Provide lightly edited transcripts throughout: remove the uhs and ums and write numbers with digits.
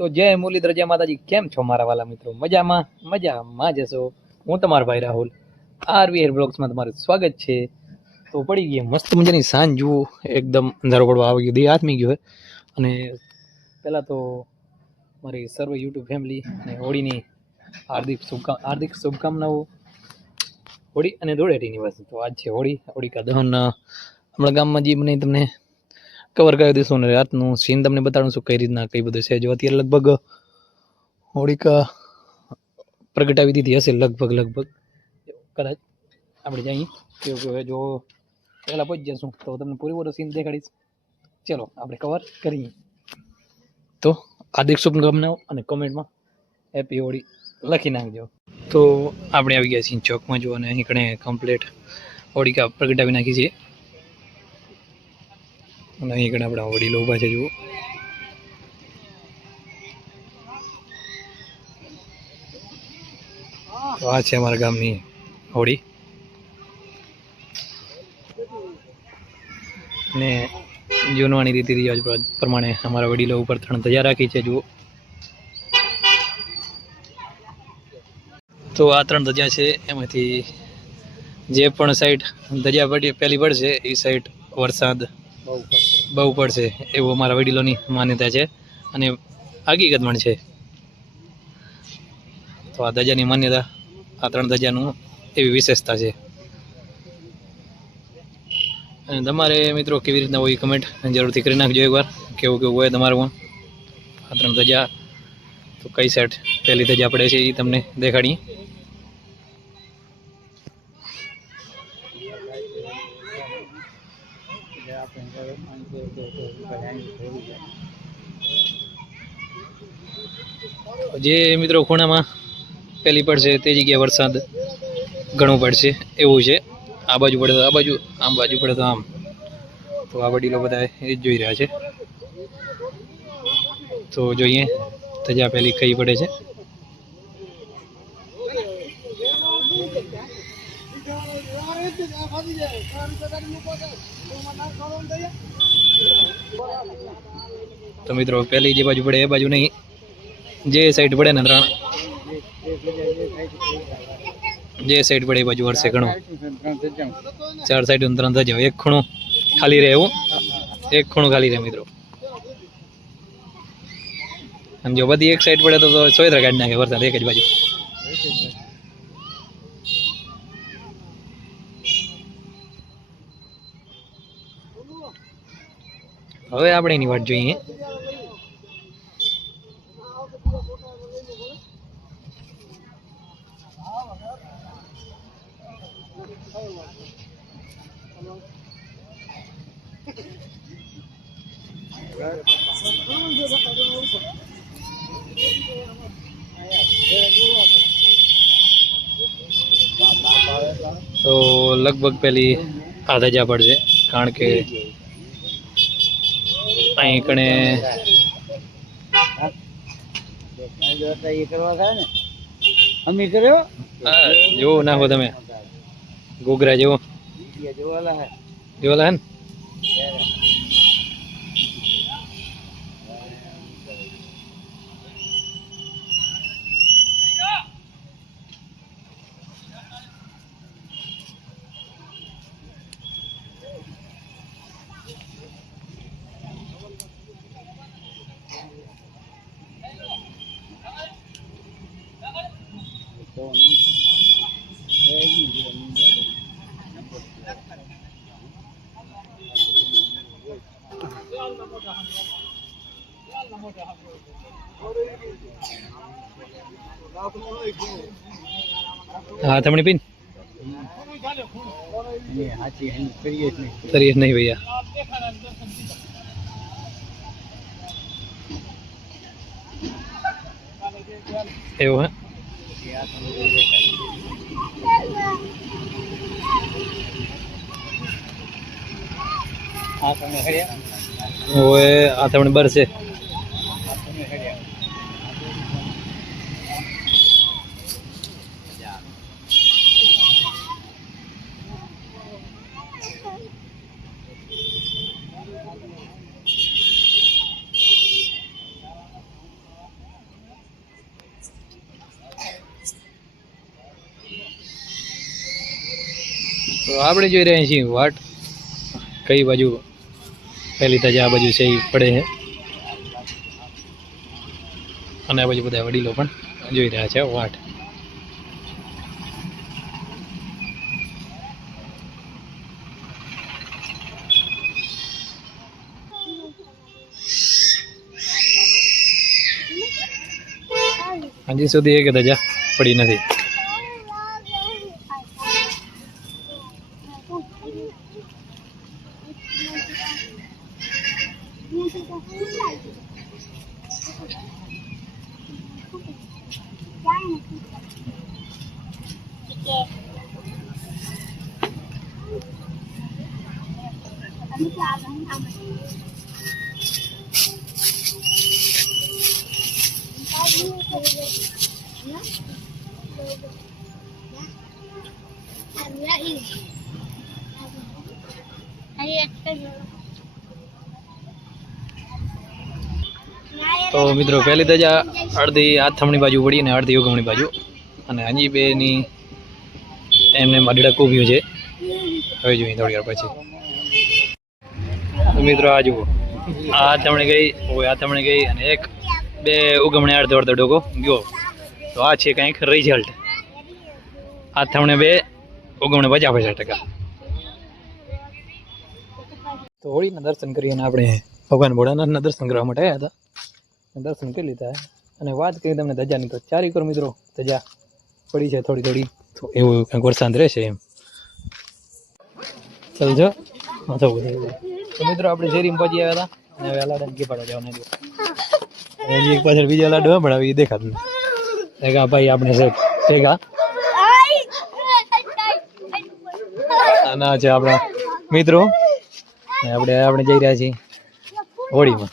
તો જય મુરલીધર જય માતાજી, કેમ છો મારા વાલા મિત્રો? મજામાં જશો? હું તમારો ભાઈ રાહુલ, આરવી હેર બ્લોગ્સમાં તમારું સ્વાગત છે. તો પડી ગઈ મસ્ત મજાની સાંજ, જુઓ એકદમ અંધારો પડવા આવી ગયો, દી હાથમી ગયો. અને પહેલાં તો મારી સર્વ યુટ્યુબ ફેમિલી અને હોળીની હાર્દિક શુભકામનાઓ. હોળી અને ધૂળેટીની વસ્તુ તો આજ છે હોળિકા દહન. હમણાં ગામમાં જે મને તમને કવર કરી દઈશું અને રાતનું સીન તમને બતાડું છું કઈ રીતના કઈ બધું છે. જો અત્યારે લગભગ હોળિકા પ્રગટાવી દીધી હશે, લગભગ કદાચ આપણે જઈએ કે જો પહેલાં પહોંચી જશું તો તમને પૂરેપૂરો સીન દેખાડીશ. ચલો આપણે કવર કરીએ. તો હાર્દિક શુભકામનાઓ અને કોમેન્ટમાં હેપી હોળી લખી નાખજો. તો આપણે આવી ગયા છીએ ચોકમાં, જો અને અહીં કણે કમ્પ્લીટ હોળિકા પ્રગટાવી નાખી છે. અને અહીં કણે આપણા વડીલો ઊભા છે, જુઓ. તો આ છે અમારા ગામની હોળી. અને જૂનવાણી રીતિ રિવાજ પ્રમાણે અમારા વડીલો ઉપર 3 ધજા રાખી છે, જુઓ. તો આ 3 ધજા છે, એમાંથી જે પણ સાઈડ ધજા પહેલી પડશે એ સાઈડ વરસાદ બહુ પડશે એવું અમારા વડીલોની માન્યતા છે અને હકીકત પણ છે. તો આ ધજાની માન્યતા, આ 3 ધજાનું એવી વિશેષતા છે. અને તમારે મિત્રો કેવી રીતના હોય કમેન્ટ જરૂરથી કરી નાખજો એકવાર, કેવું હોય તમારું આ 3 ધજા. તો કઈ સાઈડ પહેલી ધજા પડે છે એ તમને દેખાડીએ. જે મિત્રો ખૂણામાં પહેલી પડશે તે જગ્યાએ વરસાદ ઘણું પડશે એવું છે. આ બાજુ પડે તો આ બાજુ, આમ બાજુ પડે તો આમ. તો આ વડીલો બધા એ જ જોઈ રહ્યા છે. તો જોઈએ ધજા પહેલી કઈ પડે છે. તો મિત્રો પહેલી જે બાજુ પડે એ બાજુ નહીં, જે સાઈડ પડે ને 3, જે સાઈડ પડે એ બાજુ વરસે ઘણું. 4 સાઈડ 3 ધજા, એક ખૂણો ખાલી રહે એવું, એક ખૂણો ખાલી રહે મિત્રો. અને જો બધી એક સાઈડ પડે તો સોયત્રા કાઢી નાખે વરસાદ એક જ બાજુ. હવે આપણે એની વાટ જોઈએ. તો લગભગ પેલી આ ધજા પડશે, કારણ કે અહીં કણે જેવો નાખો તમે ઘૂઘરા જેવો જોવાલા હે ને. हाँ थमड़ी पिन सरियस नहीं भैया. એવું હે. ઓએ આ તમને બરસે. તો આપણે જોઈ રહ્યા છીએ વાટ કઈ બાજુ પહેલી તાજા આ બાજુ છે એ પડે છે અને આ બાજુ બધા વડીલો પણ જોઈ રહ્યા છે વાટ. હજી સુધી એક ધજા પડી નથી. તો મિત્રો પહેલી ધજા અડધી આથમણી બાજુ પડી અને અડધી ઉગમણી બાજુ અને હજી બેની એમને અડડક ઉભ્યું છે. હવે જોઈએ થોડી વાર પછી. તો મિત્રો આ જુઓ આ આથમણી ગઈ આથમણી ગઈ અને એક બે ઉગમણી અડધો અડધો ડોકો ગયો. તો આ છે કંઈક રિઝલ્ટ. આથમણે બે ઉગમણે 50%. તો હોળીના દર્શન કરીને આપણે ભગવાન ભોળાનાથના દર્શન કરવા માટે આવ્યા હતા. દર્શન કરી લીધા અને વાત કરી તમને ધજાની તો ચારેક વાર મિત્રો ધજા પડી છે થોડી થોડી. તો એવું કંઈક વરસાદ રહેશે એમ ચાલજો. તો મિત્રો આપણે શેરીમાં પહોંચી આવ્યા હતા અને હવે લાડા ગેપાડા જવાના છે. હજી એક પાછળ બીજા લાડુ પણ આવી દેખાતું ભેગા ભાઈ આપણે છે ભેગા ના છે આપણા મિત્રો. આપણે જઈ રહ્યા છીએ હોળીમાં.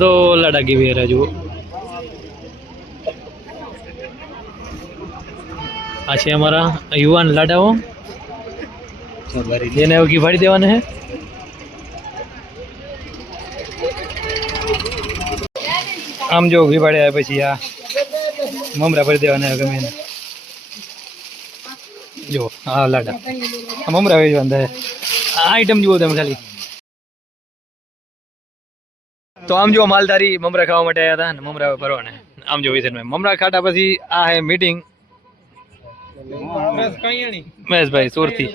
તો લડાકી વેરા જુઓ આ છે અમારા યુવાન લાડાઓ. એને ઘી ફાડી દેવાના હે. આમ જો ઘી ફાડ્યા પછી આ મમરા ભરી દેવાના ગમે એને. જો હા લાડા મમરા વેચવાના આ આઈટમ જુઓ તમે ખાલી. તો આમ જો માલધારી મમરા ખાવા માટે આવ્યા હતા ને મમરા ભરવાના. આમ જો વિસનભાઈ મમરા ખાટા પછી આ હે મીટિંગ. મહેશભાઈ સુરતી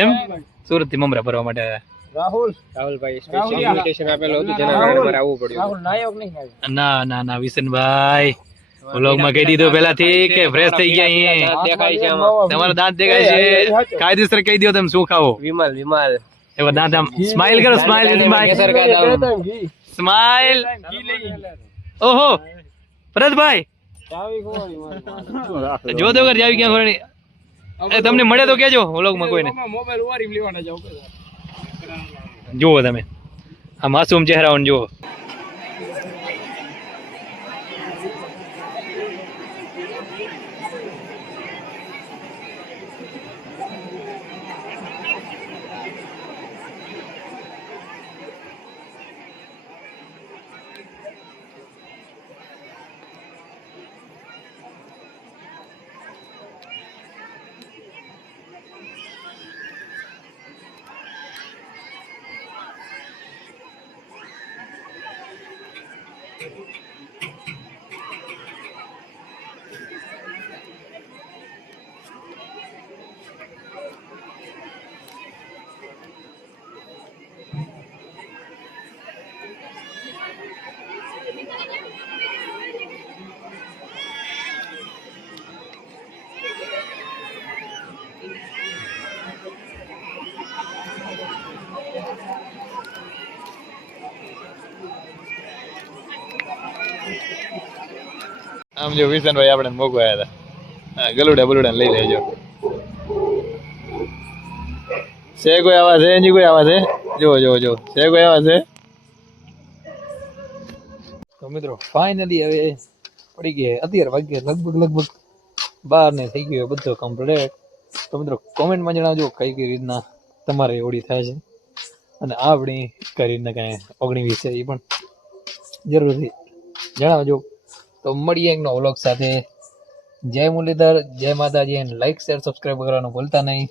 એમ સુરતથી મમરા ભરવા માટે આવ્યા. ના ના ના વિસનભાઈ વ્લોગમાં કહી દીધું પેલાથી કે ફ્રેશ થઈ ગયા. તમારો દાંત દેખાય છે કાયદેસર કહી દો તમે શું ખાવો. વિમલ એવા દાંત આમ સ્માઈલ કરો. સ્માઈલ ઓહો ભરતભાઈ જો દો કર જાવી ક્યાં ખોરણી. તમને મળે તો કેજો વ્લોગમાં કોઈને. જુઓ તમે આ માસૂમ ચહેરાઓને જુઓ. આમ જો વિસનભાઈ આપણે મોગવા આવ્યા હતા. ગલુડા બલુડા લઈ લેજો. છે કોઈ આવા છે એની કોઈ આવા છે જો જો જો છે કોઈ આવા છે. તો મિત્રો ફાઇનલી હવે પડી ગયા અત્યારે વાગ્યા લગભગ 12 ને થઈ ગયો બધો કમ્પ્લીટ. તો મિત્રો કોમેન્ટમાં જણાવજો કઈ રીતના તમારે ઓડી થાય છે અને આપણી કઈ રીતના કાંઈ ઓગણી વિશે એ પણ જરૂરથી જણાવજો. તો મળીએ એકનો વ્લોગ સાથે. જય મુરલીધર, જય માતાજી, લાઈક શેર સબસ્ક્રાઈબ કરવાનું ભૂલતા નહીં.